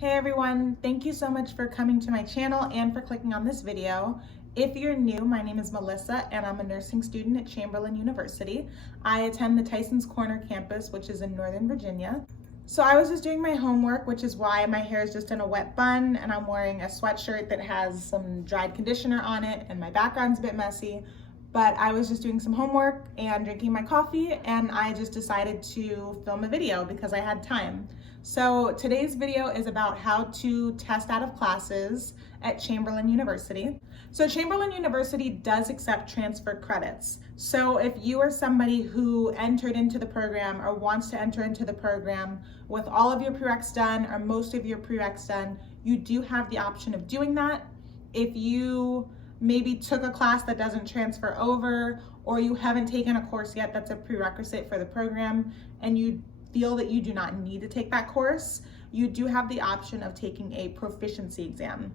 Hey everyone, thank you so much for coming to my channel and for clicking on this video. If you're new, my name is Melissa and I'm a nursing student at Chamberlain University. I attend the Tysons Corner campus, which is in Northern Virginia. So I was just doing my homework, which is why my hair is just in a wet bun and I'm wearing a sweatshirt that has some dried conditioner on it and my background's a bit messy. But I was just doing some homework and drinking my coffee and I just decided to film a video because I had time. So today's video is about how to test out of classes at Chamberlain University. So Chamberlain University does accept transfer credits. So if you are somebody who entered into the program or wants to enter into the program with all of your prereqs done or most of your prereqs done, you do have the option of doing that. If you maybe took a class that doesn't transfer over, or you haven't taken a course yet that's a prerequisite for the program and you feel that you do not need to take that course, you do have the option of taking a proficiency exam.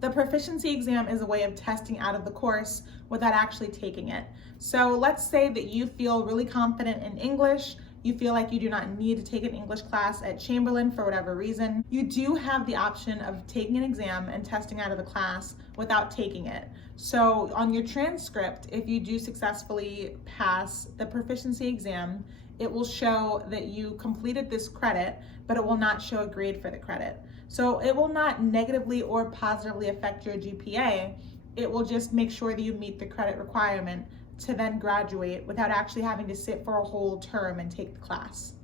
The proficiency exam is a way of testing out of the course without actually taking it. So let's say that you feel really confident in English, you feel like you do not need to take an English class at Chamberlain for whatever reason, you do have the option of taking an exam and testing out of the class without taking it. So on your transcript, if you do successfully pass the proficiency exam, it will show that you completed this credit, but it will not show a grade for the credit. So it will not negatively or positively affect your GPA. It will just make sure that you meet the credit requirement to then graduate without actually having to sit for a whole term and take the class.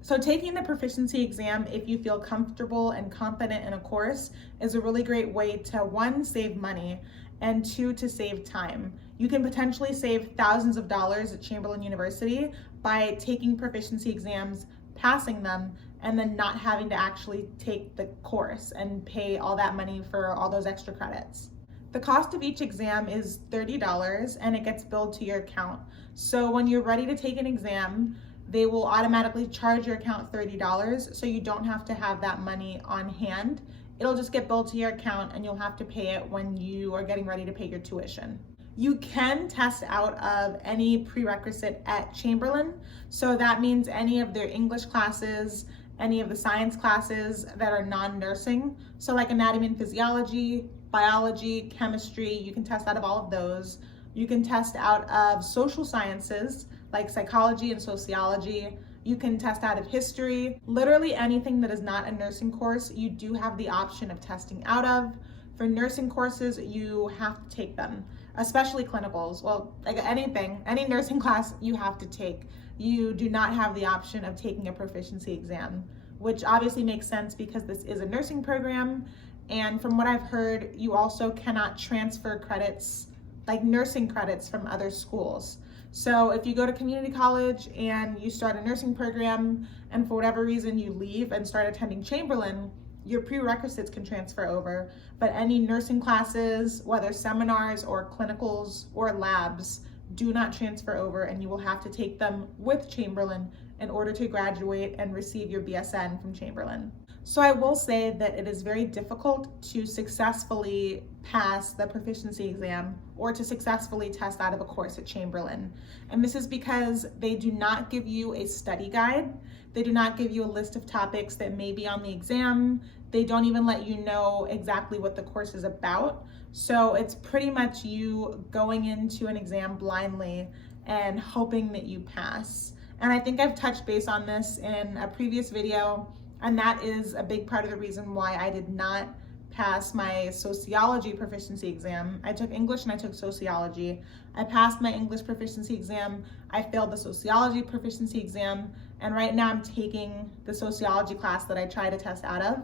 So taking the proficiency exam, if you feel comfortable and confident in a course, is a really great way to, one, save money, and two, to save time. You can potentially save thousands of dollars at Chamberlain University by taking proficiency exams, passing them, and then not having to actually take the course and pay all that money for all those extra credits. The cost of each exam is $30 and it gets billed to your account. So when you're ready to take an exam, they will automatically charge your account $30, so you don't have to have that money on hand. It'll just get billed to your account and you'll have to pay it when you are getting ready to pay your tuition. You can test out of any prerequisite at Chamberlain. So that means any of their English classes, any of the science classes that are non-nursing. So like anatomy and physiology, biology, chemistry, you can test out of all of those. You can test out of social sciences like psychology and sociology. You can test out of history. Literally anything that is not a nursing course, you do have the option of testing out of. For nursing courses, you have to take them, especially clinicals. Well, like anything, any nursing class you have to take. You do not have the option of taking a proficiency exam, which obviously makes sense because this is a nursing program. And from what I've heard, you also cannot transfer credits, like nursing credits, from other schools. So if you go to community college and you start a nursing program and for whatever reason you leave and start attending Chamberlain, your prerequisites can transfer over, but any nursing classes, whether seminars or clinicals or labs, do not transfer over, and you will have to take them with Chamberlain in order to graduate and receive your BSN from Chamberlain. So I will say that it is very difficult to successfully pass the proficiency exam or to successfully test out of a course at Chamberlain. And this is because they do not give you a study guide. They do not give you a list of topics that may be on the exam. They don't even let you know exactly what the course is about. So it's pretty much you going into an exam blindly and hoping that you pass. And I think I've touched base on this in a previous video, and that is a big part of the reason why I did not pass my sociology proficiency exam. I took English and I took sociology. I passed my English proficiency exam. I failed the sociology proficiency exam. And right now I'm taking the sociology class that I try to test out of.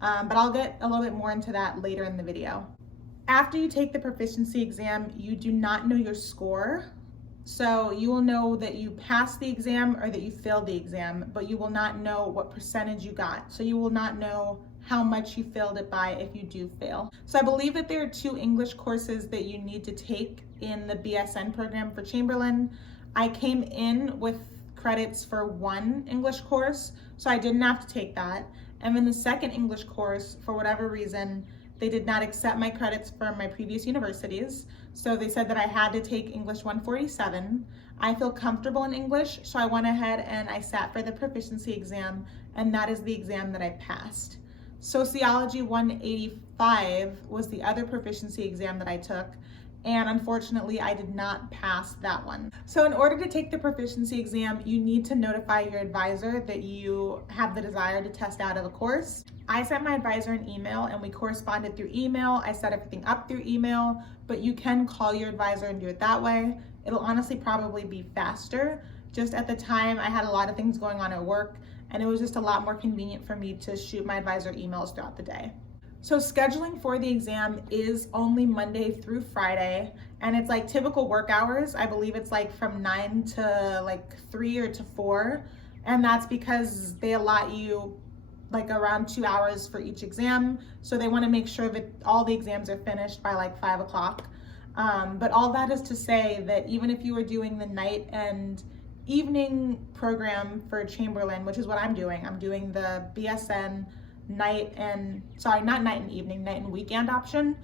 But I'll get a little bit more into that later in the video. After you take the proficiency exam, you do not know your score. So you will know that you passed the exam or that you failed the exam, but you will not know what percentage you got. So you will not know how much you failed it by if you do fail. So I believe that there are 2 English courses that you need to take in the BSN program for Chamberlain. I came in with credits for 1 English course, so I didn't have to take that. And then the second English course, for whatever reason, they did not accept my credits from my previous universities. So they said that I had to take English 147. I feel comfortable in English, so I went ahead and I sat for the proficiency exam, and that is the exam that I passed. Sociology 185 was the other proficiency exam that I took, and unfortunately I did not pass that one. So in order to take the proficiency exam, you need to notify your advisor that you have the desire to test out of a course. I sent my advisor an email and we corresponded through email. I set everything up through email, but you can call your advisor and do it that way. It'll honestly probably be faster. Just at the time, I had a lot of things going on at work, and it was just a lot more convenient for me to shoot my advisor emails throughout the day. So scheduling for the exam is only Monday through Friday, and it's like typical work hours. I believe it's like from 9 to like 3 or to 4, and that's because they allot you like around 2 hours for each exam. So they want to make sure that all the exams are finished by like 5 o'clock. But all that is to say that even if you were doing the night and evening program for Chamberlain, which is what I'm doing the BSN night and weekend option,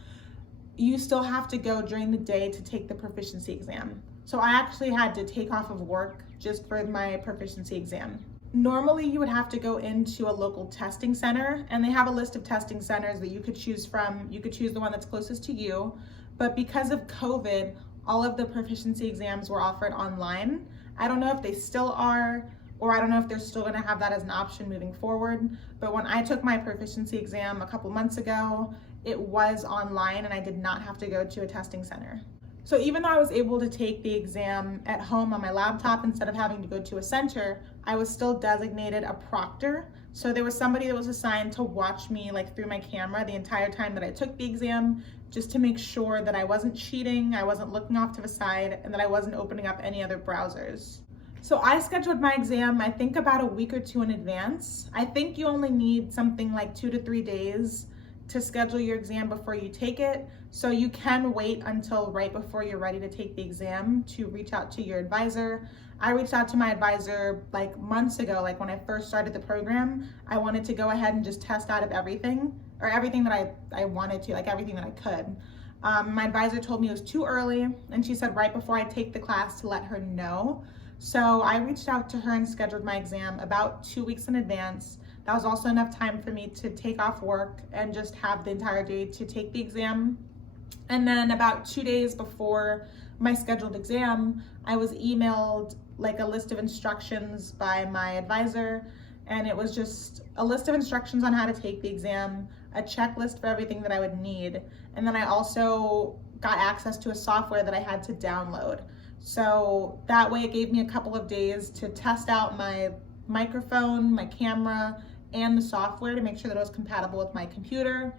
you still have to go during the day to take the proficiency exam. So I actually had to take off of work just for my proficiency exam. Normally you would have to go into a local testing center, and they have a list of testing centers that you could choose from. You could choose the one that's closest to you, but because of COVID, all of the proficiency exams were offered online. I don't know if they still are, or I don't know if they're still gonna have that as an option moving forward, but when I took my proficiency exam a couple months ago, it was online and I did not have to go to a testing center. So even though I was able to take the exam at home on my laptop instead of having to go to a center, I was still designated a proctor. So there was somebody that was assigned to watch me like through my camera the entire time that I took the exam, just to make sure that I wasn't cheating, I wasn't looking off to the side, and that I wasn't opening up any other browsers. So I scheduled my exam, I think about a week or two in advance. I think you only need something like 2 to 3 days to schedule your exam before you take it. So you can wait until right before you're ready to take the exam to reach out to your advisor. I reached out to my advisor like months ago, like when I first started the program. I wanted to go ahead and just test out of everything, or everything that I wanted to, like everything that I could. My advisor told me it was too early, and she said right before I take the class to let her know. So I reached out to her and scheduled my exam about 2 weeks in advance. That was also enough time for me to take off work and just have the entire day to take the exam. And then about 2 days before my scheduled exam, I was emailed like a list of instructions by my advisor, and it was just a list of instructions on how to take the exam, a checklist for everything that I would need, and then I also got access to a software that I had to download. So that way it gave me a couple of days to test out my microphone, my camera, and the software to make sure that it was compatible with my computer.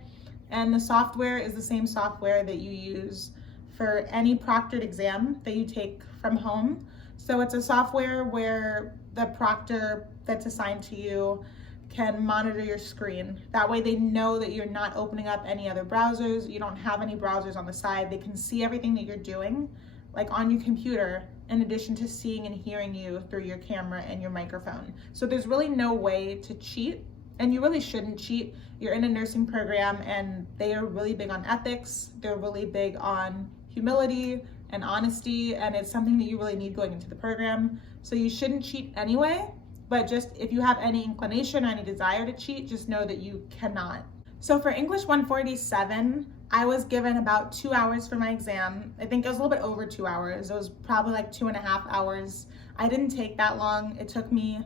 And the software is the same software that you use for any proctored exam that you take from home. So it's a software where the proctor that's assigned to you can monitor your screen. That way they know that you're not opening up any other browsers, you don't have any browsers on the side. They can see everything that you're doing, like on your computer, in addition to seeing and hearing you through your camera and your microphone. So there's really no way to cheat, and you really shouldn't cheat. You're in a nursing program and they are really big on ethics. They're really big on humility and honesty, and it's something that you really need going into the program. So you shouldn't cheat anyway, but just if you have any inclination or any desire to cheat, just know that you cannot. So for English 147, I was given about 2 hours for my exam. I think it was a little bit over 2 hours. It was probably like 2.5 hours. I didn't take that long. It took me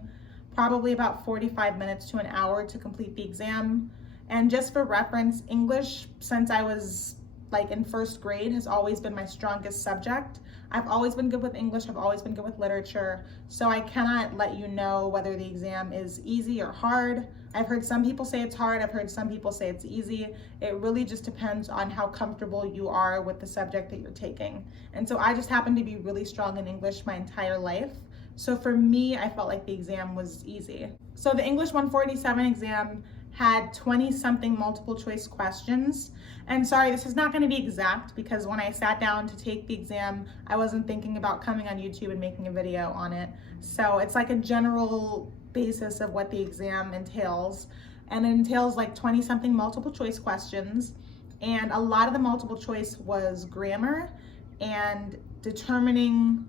probably about 45 minutes to an hour to complete the exam. And just for reference, English, since I was like in first grade, has always been my strongest subject. I've always been good with English, I've always been good with literature, so I cannot let you know whether the exam is easy or hard. I've heard some people say it's hard, I've heard some people say it's easy. It really just depends on how comfortable you are with the subject that you're taking. And so I just happen to be really strong in English my entire life. So for me, I felt like the exam was easy. So the English 147 exam had 20-something multiple choice questions. And sorry, this is not going to be exact because when I sat down to take the exam, I wasn't thinking about coming on YouTube and making a video on it. So it's like a general basis of what the exam entails. And it entails like 20-something multiple choice questions. And a lot of the multiple choice was grammar and determining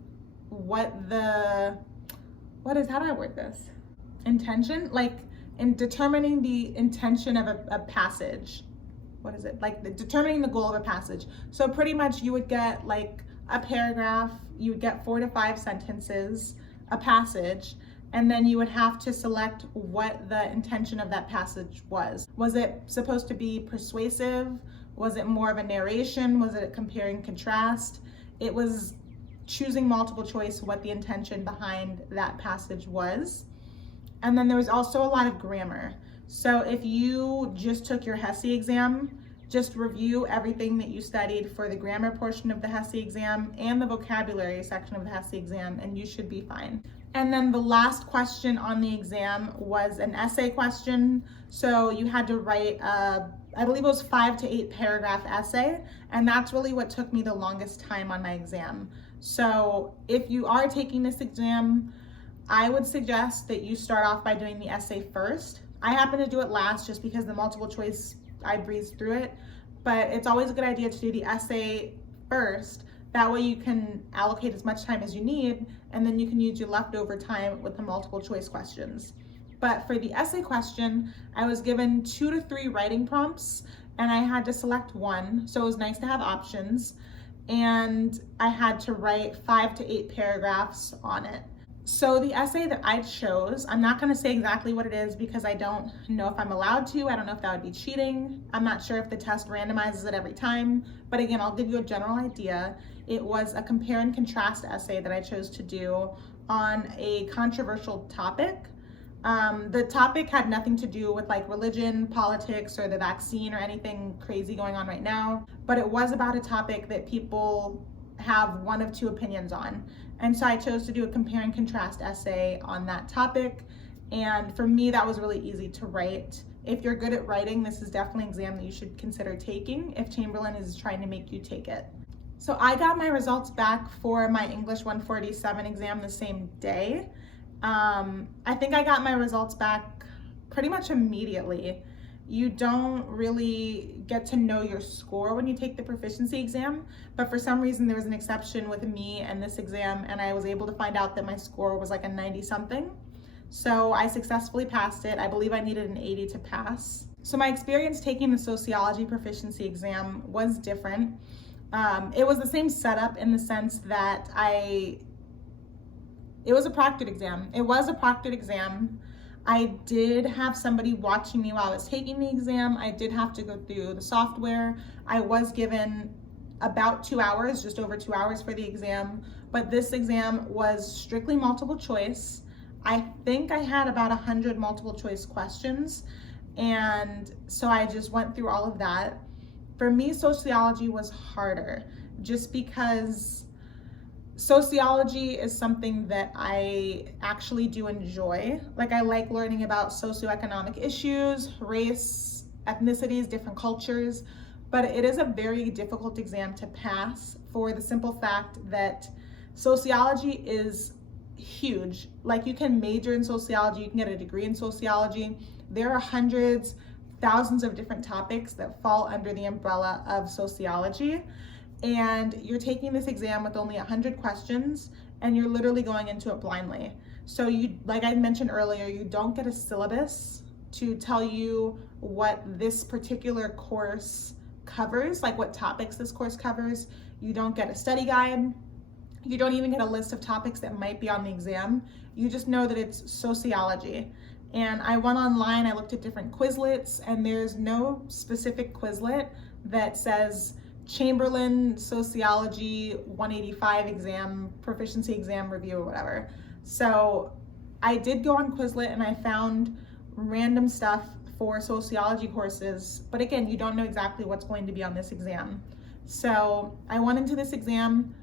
how do I word this? Intention, like in determining the intention of a passage. What is it? Like determining the goal of a passage. So pretty much you would get like a paragraph, you would get 4 to 5 sentences, a passage, and then you would have to select what the intention of that passage was. Was it supposed to be persuasive? Was it more of a narration? Was it a compare and contrast? It was choosing multiple choice what the intention behind that passage was. And then there was also a lot of grammar. So if you just took your HESI exam, just review everything that you studied for the grammar portion of the HESI exam and the vocabulary section of the HESI exam, and you should be fine. And then the last question on the exam was an essay question. So you had to write I believe it was 5 to 8 paragraph essay, and that's really what took me the longest time on my exam. So if you are taking this exam, I would suggest that you start off by doing the essay first. I happen to do it last just because the multiple choice, I breezed through it, but it's always a good idea to do the essay first. That way you can allocate as much time as you need, and then you can use your leftover time with the multiple choice questions. But for the essay question, I was given 2 to 3 writing prompts, and I had to select one, so it was nice to have options, and I had to write 5 to 8 paragraphs on it. So the essay that I chose, I'm not going to say exactly what it is because I don't know if I'm allowed to. I don't know if that would be cheating. I'm not sure if the test randomizes it every time. But again, I'll give you a general idea. It was a compare and contrast essay that I chose to do on a controversial topic. The topic had nothing to do with like religion, politics, or the vaccine or anything crazy going on right now. But it was about a topic that people have one of 2 opinions on. And so I chose to do a compare and contrast essay on that topic. And for me, that was really easy to write. If you're good at writing, this is definitely an exam that you should consider taking if Chamberlain is trying to make you take it. So I got my results back for my English 147 exam the same day. I think I got my results back pretty much immediately. You don't really get to know your score when you take the proficiency exam, but for some reason there was an exception with me and this exam, and I was able to find out that my score was like a 90 something. So I successfully passed it. I believe I needed an 80 to pass. So my experience taking the sociology proficiency exam was different. It was the same setup in the sense that it was a proctored exam. It was a proctored exam. I did have somebody watching me while I was taking the exam. I did have to go through the software. I was given about 2 hours, just over 2 hours for the exam, but this exam was strictly multiple choice. I think I had about 100 multiple choice questions, and so I just went through all of that. For me, sociology was harder just because sociology is something that I actually do enjoy. Like, I like learning about socioeconomic issues, race, ethnicities, different cultures, but it is a very difficult exam to pass for the simple fact that sociology is huge. Like, you can major in sociology, you can get a degree in sociology. There are hundreds, thousands of different topics that fall under the umbrella of sociology. And you're taking this exam with only 100 questions, and you're literally going into it blindly. So you, like I mentioned earlier, you don't get a syllabus to tell you what this particular course covers, like what topics this course covers. You don't get a study guide. You don't even get a list of topics that might be on the exam. You just know that it's sociology. And I went online, I looked at different Quizlets, and there's no specific Quizlet that says Chamberlain Sociology 185 exam, proficiency exam review or whatever. So I did go on Quizlet and I found random stuff for sociology courses, but again, you don't know exactly what's going to be on this exam. So I went into this exam,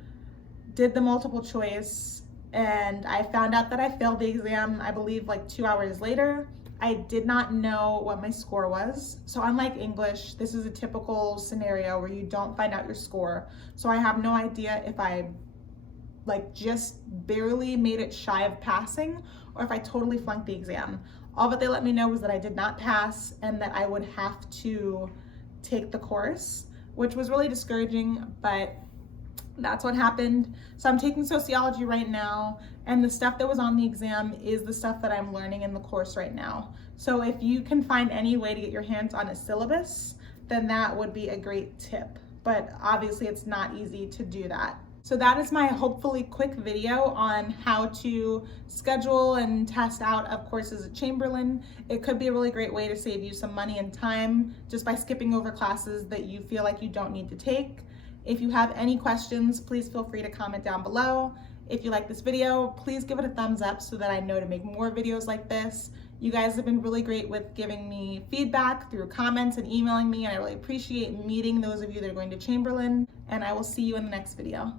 did the multiple choice, and I found out that I failed the exam, I believe like 2 hours later. I did not know what my score was. So unlike English, this is a typical scenario where you don't find out your score. So I have no idea if I like just barely made it shy of passing or if I totally flunked the exam. All that they let me know was that I did not pass and that I would have to take the course, which was really discouraging, but That's what happened. So I'm taking sociology right now, and the stuff that was on the exam is the stuff that I'm learning in the course right now. So if you can find any way to get your hands on a syllabus, then that would be a great tip. But obviously it's not easy to do that. So that is my hopefully quick video on how to schedule and test out of courses at Chamberlain. It could be a really great way to save you some money and time just by skipping over classes that you feel like you don't need to take. If you have any questions, please feel free to comment down below. If you like this video, please give it a thumbs up so that I know to make more videos like this. You guys have been really great with giving me feedback through comments and emailing me, and I really appreciate meeting those of you that are going to Chamberlain, and I will see you in the next video.